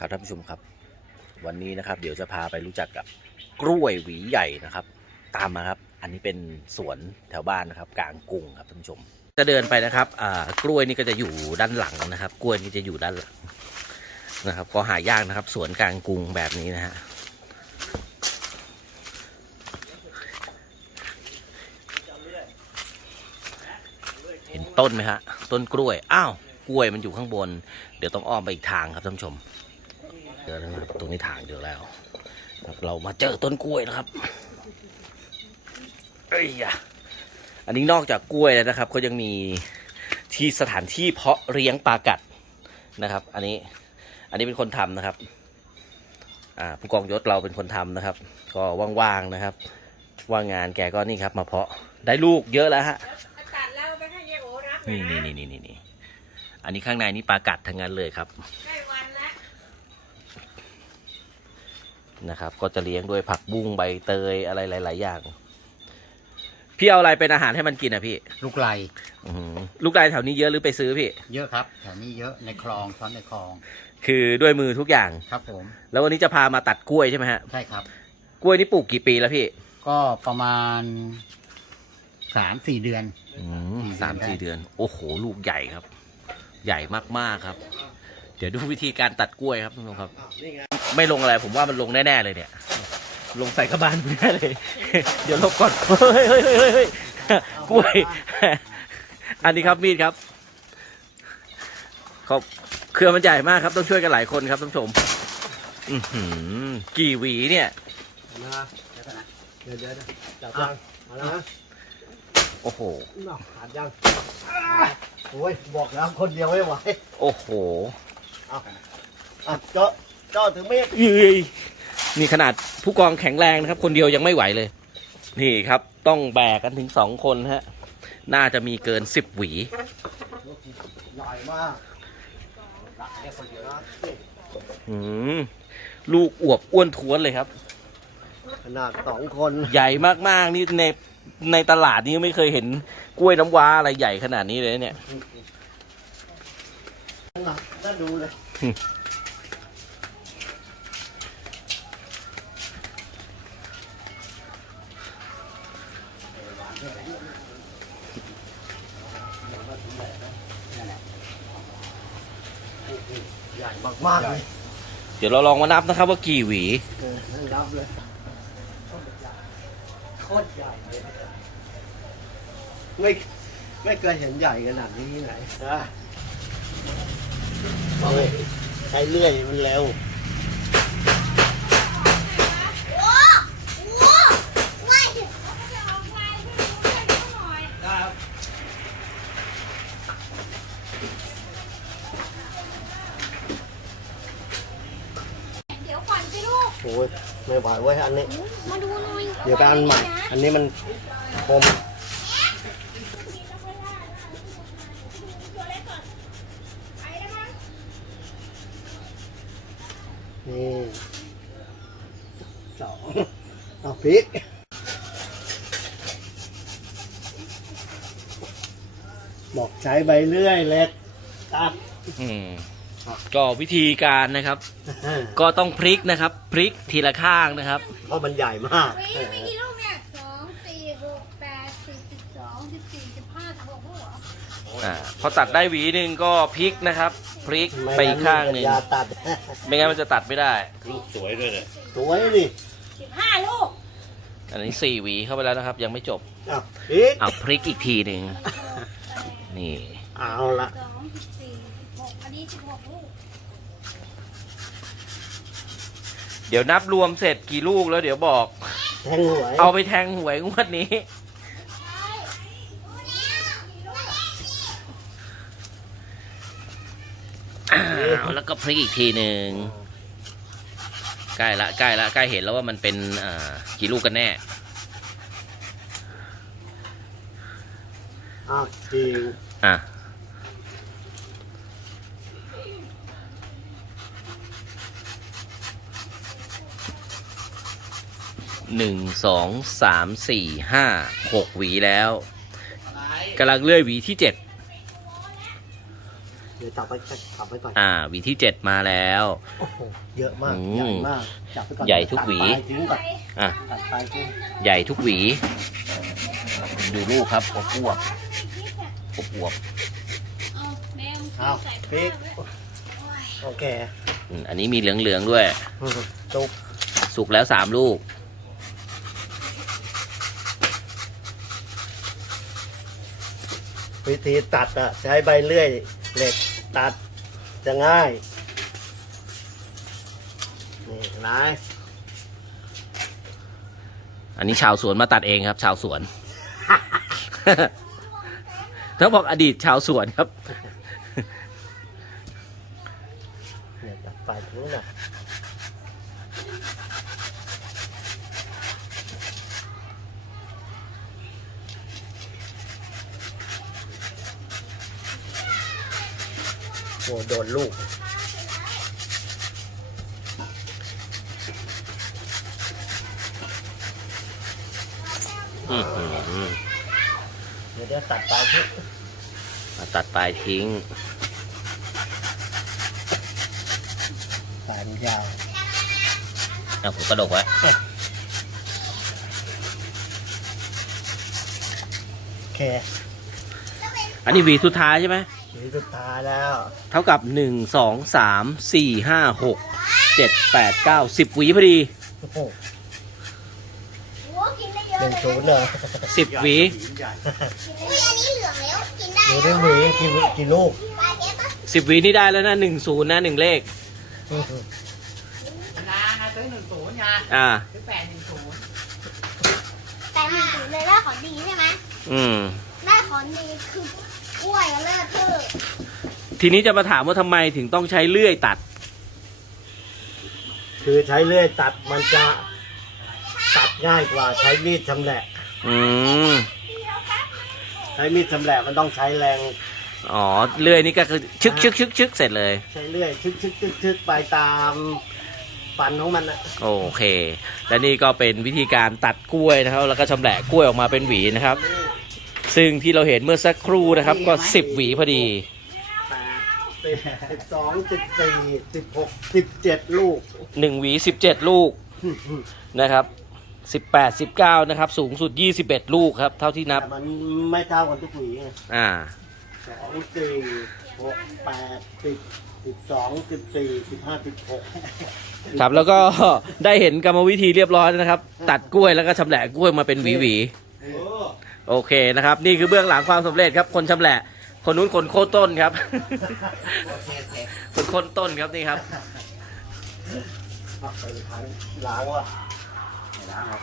ครับท่านผู้ชมครับ วันนี้นะครับ เดี๋ยวจะพาไปรู้จักกับกล้วยหวีใหญ่นะครับ ตามมาครับ อันนี้เป็นสวนแถวบ้านนะครับ กลางกรุงครับท่านผู้ชม จะเดินไปนะครับอ่ากล้วยนี่ก็จะอยู่ด้านหลังนะครับ กล้วยนี่จะอยู่ด้านหลังนะครับ ก็หายากนะครับ สวนกลางกรุงแบบนี้นะฮะเห็นต้นไหมฮะต้นกล้วย อ้าว กล้วยมันอยู่ข้างบน เดี๋ยวต้องอ้อมไปอีกทางครับท่านผู้ชม เจอแล้วนะครับตรงนี้ทางเจอแล้วครับเรามาเจอต้นกล้วยนะครับเอ้ยอะอันนี้นอกจากกล้วยแล้วนะครับเขายังมีที่สถานที่เพาะเลี้ยงปลากัดนะครับ อันนี้อันนี้เป็นคนทำนะครับ อ่าผู้กองยศเราเป็นคนทำนะครับ ก็ว่างๆนะครับ ว่างงานแกก็นี่ครับ มาเพาะได้ลูกเยอะแล้วฮะตัดแล้วไปให้ยายโอรับนี่นี่นี่นี่นี่นี่อันนี้ข้างในนี่ปลากัดทั้งนั้นเลยครับ ได้วั นแล้วนะครับ ก็จะเลี้ยงด้วยผักบุ้งใบเตยอะไรหลาย ๆ อย่าง พี่เอาอะไรเป็นอาหารให้มันกินอะพี่ ลูกไลอื้อหือลูกไก่แถวนี้เยอะหรือไปซื้อพี่ เยอะครับแถวนี้เยอะในคลองช้อนในคลองคือด้วยมือทุกอย่าง ครับผมแล้ววันนี้จะพามาตัดกล้วยใช่ไหมฮะ ใช่ครับ กล้วยนี่ปลูกกี่ปีแล้วพี่ก็ประมาณสามสี่เดือนอืมสี่สามเดือนสี่เดือน โอ้โห ลูกใหญ่ครับ ใหญ่มากๆครับ เดี๋ยวดูวิธีการตัดกล้วยครับทุกคนครับ ไม่ลงอะไร ผมว่ามันลงแน่ๆเลยเนี่ย ลงใส่กระบาลแน่เลย เดี๋ยวลบก่อนเฮ้ยเฮ้ยเฮ้ยเฮ้ยเฮ้ยกล้วย อันนี้ครับมีดครับเขาเครือมันใหญ่มากครับ ต้องช่วยกันหลายคนครับท่านผู้ชมอือหือกี่หวีเนี่ยนะเดี๋ยวเดี๋ยวจับยังมาแล้วนะโอ้โหน่ะขาดยังโอ้ยบอกแล้วคนเดียวไม่ไหวโอ้โหอะเจาะเจาะถึงมีดเอ้ยนี่ขนาดผู้กองแข็งแรงนะครับ คนเดียวยังไม่ไหวเลย นี่ครับ ต้องแบกกันถึงสองคนฮะ น่าจะมีเกินสิบหวี ใหญ่มากหลักเนี่ยคนเดียวนะนี่อืมลูกอวบอ้วนท้วนเลยครับ ขนาดสองคนใหญ่มากๆนี่ในในตลาดนี้ไม่เคยเห็นกล้วยน้ำว้าอะไรใหญ่ขนาดนี้เลยเนี่ยหนักน่าดูเลย ญ่มากๆเลยเดี๋ยวเราลองมานับนะครับว่ากี่หวี เออนั่งรับเลยโคตรใหญ่เลยไม่ไม่เคยเห็นใหญ่ขนาดนี้ที่ไหนอะเอาเลยใช้เลื่อยมันเร็ว เดี๋ยวก่อนสิลูก โอ้ยไม่ไหวเว้ยอันนี้ มาดูหน่อยเดี๋ยวไปอันใหม่ อันนี้มันคมนี่สองเอาพริกบอกใช้ใบเลื่อยเล็กตัด อืม ก็วิธีการนะครับ ก็ต้องพลิกนะครับพลิกทีละข้างนะครับ เพราะมันใหญ่มากมีมีกี่ลูกเนี่ยสองสี่หกแปดสิบสิบสองสิบสี่สิบห้าสิบหกลูกเหรออ่าพอตัดได้หวีหนึ่งก็พลิกนะครับพลิกไปอีกข้างหนึ่งอย่าตัด ไม่งั้นมันจะตัดไม่ได้สวยดิสิบห้าลูกอันนี้สี่หวีเข้าไปแล้วนะครับ ยังไม่จบอะพริกเอาพลิกอีกทีหนึ่งนี่ เอาละสองสิบสี่สิบห กอันนี้สิบหกลูกเดี๋ยวนับรวมเสร็จกี่ลูกแล้วเดี๋ยวบอก แทงหวยเอาไปแทงหวยงวดนี้ อ้าวแล้วก็พลิกอีกทีหนึ่งใกล้ละใกล้ละใกล้เห็นแล้วว่ามันเป็นอ่ากี่ลูกกันแน่ อ้าวจริงอะ หนึ่งสองสามสี่ห้าหกหวีแล้วกำลังเลื่อยหวีที่เจ็ดเดี๋ยวจับไปขับไปก่อนอ่าหวีที่เจ็ดมาแล้ว โอ้โหเยอะมากอืมใหญ่มาก จับไปก่อนใหญ่ทุกหวี ตัดปลายทิ้งก่อนอะ ตัดปลายทิ้งใหญ่ทุกหวี ดูลูกครับอบอวบอบอวบเอาแม่งเอาใส่พริกผ้าไว้โอเคอืมอันนี้มีเหลืองๆด้วย จุก สุกแล้วสามลูก วิธีตัดอะใช้ใบเลื่อยเหล็กตัดจะง่าย นี่เห็นไหมอันนี้ชาวสวนมาตัดเองครับ ชาวสวนถ้าบอกอดีตชาวสวนครับ เนี่ยตัดปลายทิ้งน่ะ โอ้โดนลูก อือหือเดี๋ยวเดี๋ยวตัดปลายทิ้งมาตัดปลายทิ้ง ปลายมันยาวเอาผมกระดกไว้โอเค อันนี้หวีสุดท้ายใช่ไหม หวีสุดท้ายแล้ว เท่ากับหนึ่งสองสามสี่ห้าหกเจ็ดแปดเก้าสิบหวีพอดี โอ้โหโอ้กินได้เยอะหนึ่งเลยศูนย์เลยสิบหวีอุ้ยอันนี้เหลืองแล้วกินได้หนูได้หวีกี่กี่ลูกปลาเก็บปะสิบหวีนี่ได้แล้วนะหนึ่งศูนย์นะหนึ่งเลขนานาซื้อหนึ่งศูนย์ยาอ่า ซื้อแปดหนึ่งศูนย์แต่หนึ่งศูนย์เลยได้ของดีใช่ไหมอืม ได้ของดีคือ กล้วยกับเลือดเธอทีนี้จะมาถามว่าทำไมถึงต้องใช้เลื่อยตัด คือใช้เลื่อยตัดมันจะตัดง่ายกว่าใช้มีดชำแหละ อืม ใช้มีดชำแหละมันต้องใช้แรง อ๋อ เลื่อยนี่ก็คือชึกชึกชึกชึกเสร็จเลย ใช้เลื่อยชึกชึกชึกชึกไปตามฟันของมันนะโอเค และนี่ก็เป็นวิธีการตัดกล้วยนะครับ แล้วก็ชำแหละกล้วยออกมาเป็นหวีนะครับ ซึ่งที่เราเห็นเมื่อสักครู่นะครับ ก็สิบหวีพอดีแปดสิบสิบสองสิบสี่สิบหกสิบเจ็ดลูกหนึ่งหวีสิบเจ็ดลูกนะครับสิบแปดสิบเก้านะครับ สูงสุดยี่สิบเอ็ดลูกครับ เท่าที่นับแต่มันไม่เท่ากันทุกหวีไงอ่า สองสี่หกแปดสิบสิบสองสิบสี่สิบห้าสิบหกครับแล้วก็ ได้เห็นกรรมวิธีเรียบร้อยแล้วนะครับ ตัดกล้วยแล้วก็ชำแหละกล้วยมาเป็นหวีหวีๆ โอเคนะครับ นี่คือเบื้องหลังความสำเร็จครับ คนชำแหละ คนนู้นคนโคต้นครับ คนโค่นต้นครับนี่ครับล้างวะล้างครับ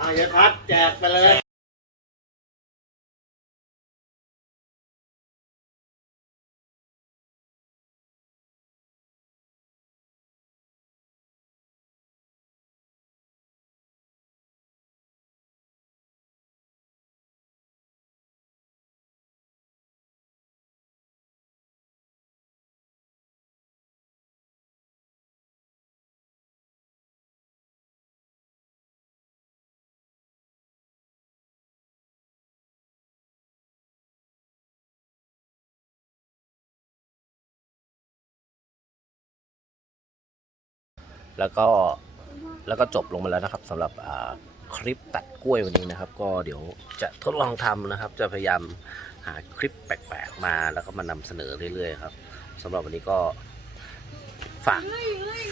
อาอย่าพัดแจกไปเลย แล้วก็แล้วก็จบลงมาแล้วนะครับสำหรับคลิปตัดกล้วยวันนี้นะครับ ก็เดี๋ยวจะทดลองทำนะครับ จะพยายามหาคลิปแปลกๆมาแล้วก็มานำเสนอเรื่อยๆครับสำหรับวันนี้ก็ฝาก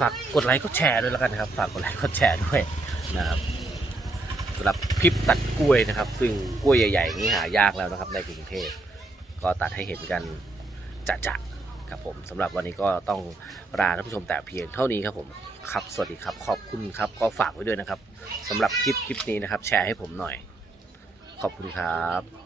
ฝากกดไลค์กดแชร์ด้วยแล้วกันนะครับ ฝากกดไลค์กดแชร์ด้วยนะครับสำหรับคลิปตัดกล้วยนะครับ ซึ่งกล้วยใหญ่ๆนี้หายากแล้วนะครับในกรุงเทพก็ตัดให้เห็นกันจะๆ ครับผมสำหรับวันนี้ก็ต้องลาท่านผู้ชมแต่เพียงเท่านี้ครับผมครับสวัสดีครับ ขอบคุณครับ ก็ฝากไว้ด้วยนะครับสำหรับคลิปคลิปนี้นะครับ แชร์ให้ผมหน่อย ขอบคุณครับ